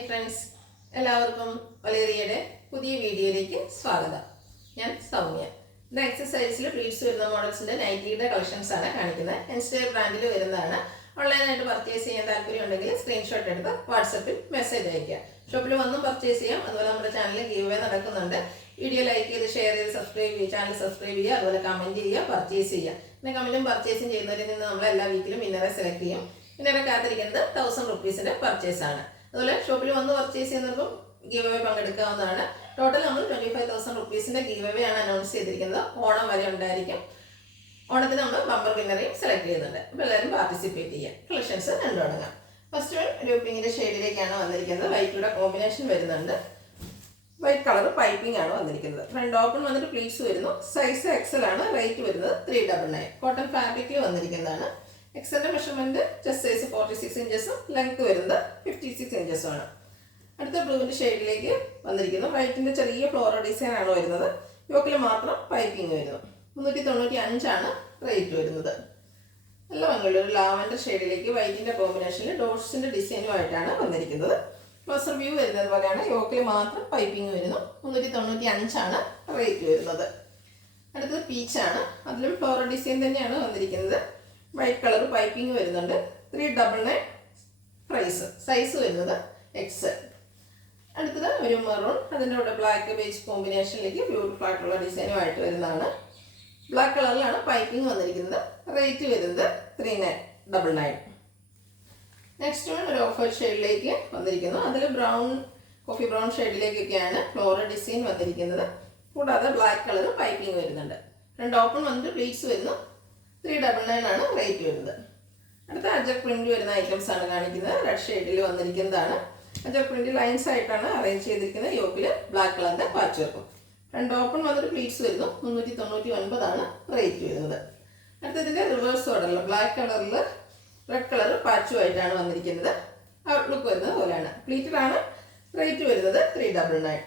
Hey friends, എല്ലാവർക്കും ഒലേറിയയുടെ പുതിയ വീഡിയോയിലേക്ക് സ്വാഗതം. ഞാൻ സൗമ്യ. ഇന്ന് എക്സസൈസിൽ പ്ലീറ്റ്സ് വരുന്ന മോഡൽസിന്റെ നൈറ്റിയുടെ കളക്ഷൻസ് ആണ് കാണിക്കുന്നത്. എൻസ്റ്റൈർ ബ്രാൻഡിൽ വരുന്നതാണ്. ഓൺലൈനായിട്ട് പർച്ചേസ് ചെയ്യാൻ താല്പര്യം ഉണ്ടെങ്കിൽ സ്ക്രീൻഷോട്ട് എടുത്ത് വാട്സപ്പിൽ മെസ്സേജ് അയക്കുക. ഷോപ്പിൽ വന്നും പർച്ചേസ് ചെയ്യാം. അതുപോലെ നമ്മുടെ ചാനലിൽ ഗീവ് അവേ നടക്കുന്നുണ്ട്. വീഡിയോ ലൈക്ക് ചെയ്ത് ഷെയർ ചെയ്ത് സബ്സ്ക്രൈബ് ചെയ്യുക, ചാനൽ സബ്സ്ക്രൈബ് ചെയ്യുക, അതുപോലെ കമന്റ് ചെയ്യുക, പർച്ചേസ് ചെയ്യുക. പിന്നെ കമന്റും പർച്ചേസും ചെയ്യുന്നവരിൽ നിന്ന് നമ്മൾ എല്ലാ വീക്കിലും വിന്നറെ സെലക്ട് ചെയ്യും. വിന്നറെ കാത്തിരിക്കുന്നത് 1000 rupees പർച്ചേസ് ആണ്. അതുപോലെ ഷോപ്പിൽ വന്ന് പർച്ചേസ് ചെയ്യുന്നവർക്കും ഗീവ് അവേ പങ്കെടുക്കാവുന്നതാണ്. ടോട്ടൽ നമ്മൾ 25,000 rupees ഗീവ് അവേ ആണ് അനൗൺസ് ചെയ്തിരിക്കുന്നത്. ഓണം വരെ ഉണ്ടായിരിക്കും. ഓണത്തിന് നമ്മൾ ബമ്പർ വിന്നറേയും സെലക്ട് ചെയ്യുന്നുണ്ട്. അപ്പോൾ എല്ലാവരും പാർട്ടിസിപ്പേറ്റ് ചെയ്യാം. കളക്ഷൻസ് കണ്ടു തുടങ്ങാം. ഫസ്റ്റ് ഒരു പിങ്കിന്റെ ഷെയ്ഡിലേക്കാണ് വന്നിരിക്കുന്നത്. വൈറ്റിയുടെ കോമ്പിനേഷൻ വരുന്നുണ്ട്. വൈറ്റ് കളർ പൈപ്പിംഗ് ആണ് വന്നിരിക്കുന്നത്. ഫ്രണ്ട് ഓപ്പൺ വന്നിട്ട് പ്ലീറ്റ്സ് വരുന്നു. സൈസ് എക്സൽ ആണ്. റേറ്റ് വരുന്നത് 399. കോട്ടൺ ഫാബ്രിക്കിൽ വന്നിരിക്കുന്നതാണ്. എക്സലിന്റെ measurement chest size 46 inches, length വരുന്നത് 56 inches ആണ്. അടുത്ത ബ്ലൂവിന്റെ ഷെയ്ഡിലേക്ക് വന്നിരിക്കുന്നു. വൈറ്റിന്റെ ചെറിയ ഫ്ലോറൽ ഡിസൈൻ ആണ് വരുന്നത്. യോക്കിൽ മാത്രം പൈപ്പിംഗ് വരുന്നു. 395 ആണ് റേറ്റ് വരുന്നത്. നല്ല ഭംഗിയുള്ള ഒരു ലാവൻഡർ ഷെയ്ഡിലേക്ക് വൈറ്റിന്റെ കോമ്പിനേഷനിൽ ഡോട്ട്സിന്റെ ഡിസൈനുമായിട്ടാണ് വന്നിരിക്കുന്നത്. ക്ലോസർ വ്യൂ വരുന്നത് പോലെയാണ്. യോക്കിൽ മാത്രം പൈപ്പിംഗ് വരുന്നു. 395 ആണ് റേറ്റ് വരുന്നത്. അടുത്തത് പീച്ചാണ്. അതിലും ഫ്ലോറൽ ഡിസൈൻ തന്നെയാണ് വന്നിരിക്കുന്നത്. വൈറ്റ് കളർ പൈപ്പിംഗ് വരുന്നുണ്ട്. 399 പ്രൈസ്. സൈസ് വരുന്നത് എക്സ്. അടുത്തത് ഒരു മെറൂൺ, അതിൻ്റെ കൂടെ ബ്ലാക്ക് ബേജ് കോമ്പിനേഷനിലേക്ക് ബ്യൂട്ടിഫുൾ ആയിട്ടുള്ള ഡിസൈനുമായിട്ട് വരുന്നതാണ്. ബ്ലാക്ക് കളറിലാണ് പൈപ്പിംഗ് വന്നിരിക്കുന്നത്. റേറ്റ് വരുന്നത് 399. നെക്സ്റ്റ് വൺ ഒരു ഓഫ് വൈറ്റ് ഷെയ്ഡിലേക്ക് വന്നിരിക്കുന്നു. അതിൽ ബ്രൗൺ, കോഫി ബ്രൗൺ ഷെയ്ഡിലേക്കൊക്കെയാണ് ഫ്ലോറൽ ഡിസൈൻ വന്നിരിക്കുന്നത്. കൂടാതെ ബ്ലാക്ക് കളർ പൈപ്പിംഗ് വരുന്നുണ്ട്. രണ്ട് ഓപ്പൺ വന്നിട്ട് പ്ലീറ്റ്സ് വരുന്നു. 399 ആണ് റേറ്റ് വരുന്നത്. അടുത്ത അജർ പ്രിന്റ് വരുന്ന ഐറ്റംസ് ആണ് കാണിക്കുന്നത്. റെഡ് ഷെയ്ഡിൽ വന്നിരിക്കുന്നതാണ്. അജർ പ്രിന്റ് ലൈൻസ് ആയിട്ടാണ് അറേഞ്ച് ചെയ്തിരിക്കുന്നത്. യോക്കിൽ ബ്ലാക്ക് കളറിന്റെ പാച്ച് വർക്കും. രണ്ട് ഓപ്പൺ വന്നിട്ട് പ്ലീറ്റ്സ് വരുന്നു. 399 ആണ് റേറ്റ് വരുന്നത്. അടുത്തതിന്റെ റിവേഴ്സ് ഓർഡറിൽ ബ്ലാക്ക് കളറിൽ റെഡ് കളർ പാച്ചുമായിട്ടാണ് വന്നിരിക്കുന്നത്. ഔട്ട്ലുക്ക് വരുന്നത് പോലെയാണ്. പ്ലീറ്റഡ് ആണ്. റേറ്റ് വരുന്നത് 399.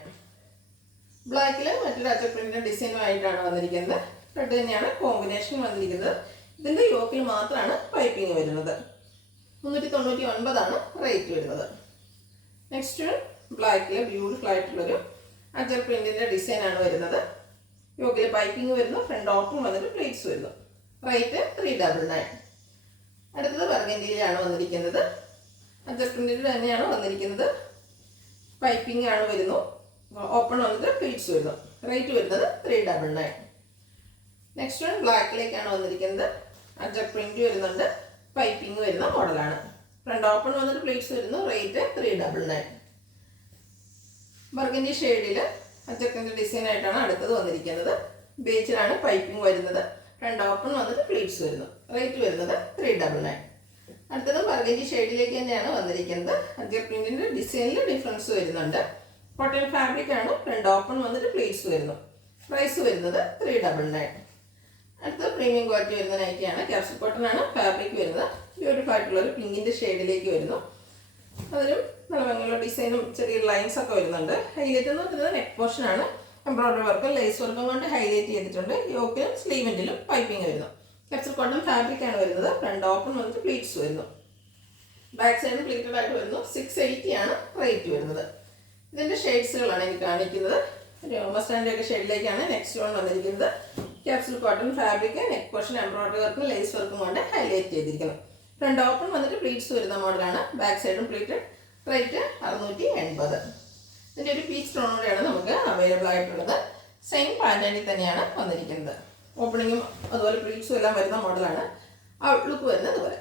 ബ്ലാക്കിൽ മറ്റൊരു അജർ പ്രിന്റിന്റെ ഡിസൈനുമായിട്ടാണ് വന്നിരിക്കുന്നത്. റെഡ് തന്നെയാണ് കോമ്പിനേഷൻ വന്നിരിക്കുന്നത്. ഇതിന്റെ യോക്കിൽ മാത്രമാണ് പൈപ്പിംഗ് വരുന്നത്. 399 ആണ് റേറ്റ് വരുന്നത്. നെക്സ്റ്റ് ബ്ലാക്കിൽ ബ്യൂട്ടിഫുൾ ആയിട്ടുള്ളൊരു അജർ പ്രിന്റിന്റെ ഡിസൈൻ ആണ് വരുന്നത്. യോക്കിൽ പൈപ്പിംഗ് വരുന്നു. ഫ്രണ്ട് ഓപ്പൺ വന്നിട്ട് പ്ലീറ്റ്സ് വരുന്നു. റേറ്റ് 399. അടുത്തത് ബർഗൻഡിയിലാണ് വന്നിരിക്കുന്നത്. അജർ പ്രിന്റിൽ തന്നെയാണ് വന്നിരിക്കുന്നത്. പൈപ്പിംഗ് ആണ് വരുന്നു. ഓപ്പൺ വന്നിട്ട് പ്ലീറ്റ്സ് വരുന്നു. റേറ്റ് വരുന്നത് 399. നെക്സ്റ്റ് വൺ ബ്ലാക്കിലേക്കാണ് വന്നിരിക്കുന്നത്. അജർ പ്രിന്റ് വരുന്നുണ്ട്. പൈപ്പിംഗ് വരുന്ന മോഡലാണ്. ഫ്രണ്ട് ഓപ്പൺ വന്നിട്ട് പ്ലീറ്റ്സ് വരുന്നു. റേറ്റ് 399. ബർഗൻഡി ഷെയ്ഡിൽ അജർ പ്രിന്റ് ഡിസൈൻ ആയിട്ടാണ് അടുത്തത് വന്നിരിക്കുന്നത്. ബേജിലാണ് പൈപ്പിംഗ് വരുന്നത്. ഫ്രണ്ട് ഓപ്പൺ വന്നിട്ട് പ്ലീറ്റ്സ് വരുന്നു. റേറ്റ് വരുന്നത് 399. അടുത്തത് ബർഗൻഡി ഷെയ്ഡിലേക്ക് തന്നെയാണ് വന്നിരിക്കുന്നത്. അജർ പ്രിന്റിന്റെ ഡിസൈനിൽ ഡിഫറൻസ് വരുന്നുണ്ട്. കോട്ടൺ ഫാബ്രിക് ആണ്. ഫ്രണ്ട് ഓപ്പൺ വന്നിട്ട് പ്ലീറ്റ്സ് വരുന്നു. പ്രൈസ് വരുന്നത് 399. അടുത്ത പ്രീമിയം ക്വാളിറ്റി വരുന്ന നൈറ്റിയാണ്. ക്യാപ്സൂൾ കോട്ടൺ ആണ് ഫാബ്രിക് വരുന്നത്. ബ്യൂട്ടിഫുൾ ആയിട്ടുള്ള ഒരു പിങ്കിന്റെ ഷെയ്ഡിലേക്ക് വരുന്നു. അതിലും നല്ല ഭംഗിയുള്ള ഡിസൈനും ചെറിയ ലൈൻസ് ഒക്കെ വരുന്നുണ്ട്. ഹൈലൈറ്റ് എന്ന് പറയുന്നത് നെക്ക് പോർഷൻ ആണ്. എംബ്രോയിഡറി വർക്കും ലേസ് വർക്കും കൊണ്ട് ഹൈലൈറ്റ് ചെയ്തിട്ടുണ്ട്. യോക്കിലും സ്ലീവെന്റിലും പൈപ്പിംഗ് വരുന്നു. ക്യാപ്സൂൾ കോട്ടൺ ഫാബ്രിക് ആണ് വരുന്നത്. ഫ്രണ്ട് ഓപ്പൺ വന്നിട്ട് പ്ലീറ്റ്സ് വരുന്നു. ബാക്ക് സൈഡും പ്ലീറ്റഡ് ആയിട്ട് വരുന്നു. 680 ആണ് റേറ്റ് വരുന്നത്. ഇതിന്റെ ഷെയ്ഡ്സുകളാണ് എനിക്ക് കാണിക്കുന്നത്. മസ്റ്റാൻഡ് ഒക്കെ ഷെയ്ഡിലേക്കാണ് നെക്സ്റ്റ് വൺ വന്നിരിക്കുന്നത്. Capsule cotton fabric, neck portion embroidery വർക്കും ലേസ് വർക്കും കൊണ്ട് ഹൈലൈറ്റ് ചെയ്തിരിക്കുന്നു. ഫ്രണ്ട് ഓപ്പൺ വന്നിട്ട് പ്ലീറ്റ്സ് വരുന്ന മോഡലാണ്. ബാക്ക് സൈഡും പ്ലീറ്റഡ്. റേറ്റ് 680. ഇതിൻ്റെ ഒരു പീച്ച് ടോണോടെയാണ് നമുക്ക് അവൈലബിൾ ആയിട്ടുള്ളത്. സെയിം പാറ്റേണിൽ തന്നെയാണ് വന്നിരിക്കുന്നത്. ഓപ്പണിങ്ങും അതുപോലെ പ്ലീറ്റ്സും എല്ലാം വരുന്ന മോഡലാണ്. ഔട്ട്ലുക്ക് വരുന്നത് പോലെ.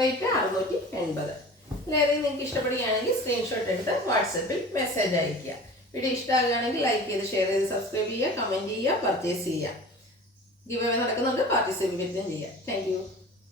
റേറ്റ് 680. ഇതിലേതെങ്കിലും നിങ്ങൾക്ക് ഇഷ്ടപ്പെടുകയാണെങ്കിൽ സ്ക്രീൻഷോട്ട് എടുത്ത് വാട്സപ്പിൽ മെസ്സേജ് അയയ്ക്കുക. വീഡിയോ ഇഷ്ടമാകുകയാണെങ്കിൽ ലൈക്ക് ചെയ്ത് ഷെയർ ചെയ്ത് സബ്സ്ക്രൈബ് ചെയ്യുക, കമൻറ്റ് ചെയ്യുക, പർച്ചേസ് ചെയ്യുക. ഗിവ് അവേ നടക്കുന്നുണ്ട്. പാർട്ടിസിപ്പേറ്റും ചെയ്യുക. Thank you.